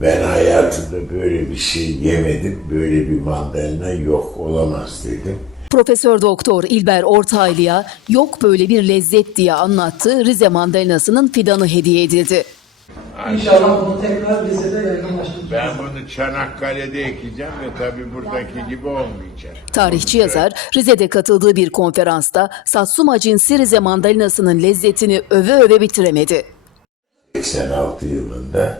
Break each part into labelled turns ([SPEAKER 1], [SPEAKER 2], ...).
[SPEAKER 1] Ben hayatımda böyle bir şey yemedim, böyle bir mandalina yok olamaz dedim.
[SPEAKER 2] Profesör Doktor İlber Ortaylı'ya yok böyle bir lezzet diye anlattığı Rize mandalinasının fidanı hediye edildi.
[SPEAKER 3] İnşallah bunu tekrar Rize'de yaygınlaştıracağız.
[SPEAKER 1] Ben bunu Çanakkale'de ekeceğim ve tabii buradaki gibi olmayacak.
[SPEAKER 2] Tarihçi yazar Rize'de katıldığı bir konferansta Satsuma cinsi Rize mandalinasının lezzetini öve öve bitiremedi.
[SPEAKER 1] 86 yılında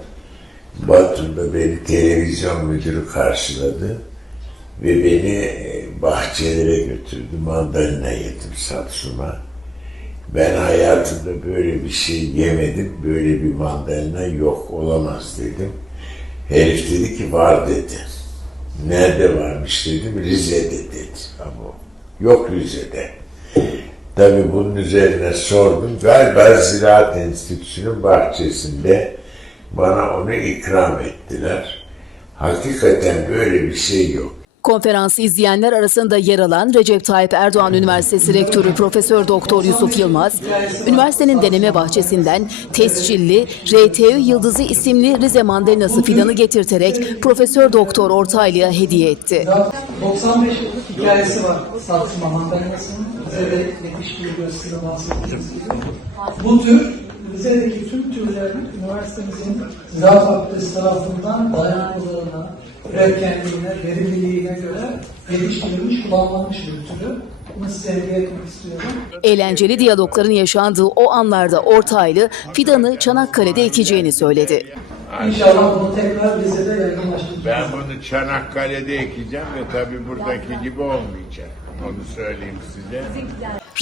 [SPEAKER 1] Batum'da beni televizyon müdürü karşıladı ve beni e, bahçelere götürdü. Mandalina yedim Satsuma. Ben hayatımda böyle bir şey yemedim, böyle bir mandalina yok olamaz dedim. Herif dedi ki var dedi. Nerede varmış dedim, Rize'de dedi. Ama yok Rize'de. Tabii bunun üzerine sordum. Galiba Ziraat Enstitüsü'nün bahçesinde bana onu ikram ettiler. Hakikaten böyle bir şey yok.
[SPEAKER 2] Konferansı izleyenler arasında yer alan Recep Tayyip Erdoğan Üniversitesi Rektörü Profesör Doktor Yusuf Yılmaz, üniversitenin deneme bahçesinden tescilli RTÜ Yıldızı isimli Rize mandalinası fidanı getirterek Profesör Doktor Ortaylı'ya hediye etti.
[SPEAKER 3] Ya, 95 yıllık hikayesi var Satsuma mandalinasının. Rize'de yetiştiği size bahsettiğiniz gibi. Bu tür Rize'deki tüm türlerin üniversitemizin Ziraat Fakültesi tarafından dayanıklılığına, üretkenliğine, verimliliğine göre geliştirilmiş, kullanılmış bir türü. Bunu size hediye etmek istiyorum.
[SPEAKER 2] Eğlenceli diyalogların yaşandığı o anlarda Ortaylı fidanı Çanakkale'de ekeceğini söyledi.
[SPEAKER 3] İnşallah bunu tekrar Rize'de yaygınlaştıracağız.
[SPEAKER 1] Ben bunu Çanakkale'de ekeceğim ve tabii buradaki gibi olmayacak. Onu söyleyeyim size.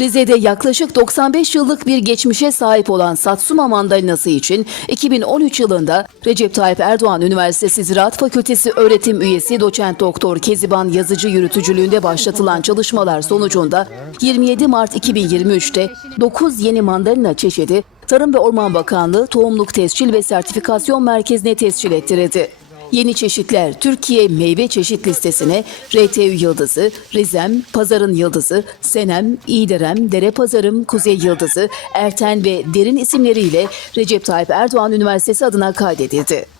[SPEAKER 2] Rize'de yaklaşık 95 yıllık bir geçmişe sahip olan Satsuma mandalinası için 2013 yılında Recep Tayyip Erdoğan Üniversitesi Ziraat Fakültesi öğretim üyesi doçent doktor Keziban Yazıcı yürütücülüğünde başlatılan çalışmalar sonucunda 27 Mart 2023'te 9 yeni mandalina çeşidi Tarım ve Orman Bakanlığı Tohumluk Tescil ve Sertifikasyon Merkezi'ne tescil ettirildi. Yeni çeşitler Türkiye meyve çeşit listesine RTÜ Yıldızı, Rizem, Pazarın Yıldızı, Senem, İğderem, Dere Pazarım, Kuzey Yıldızı, Erten ve Derin isimleriyle Recep Tayyip Erdoğan Üniversitesi adına kaydedildi.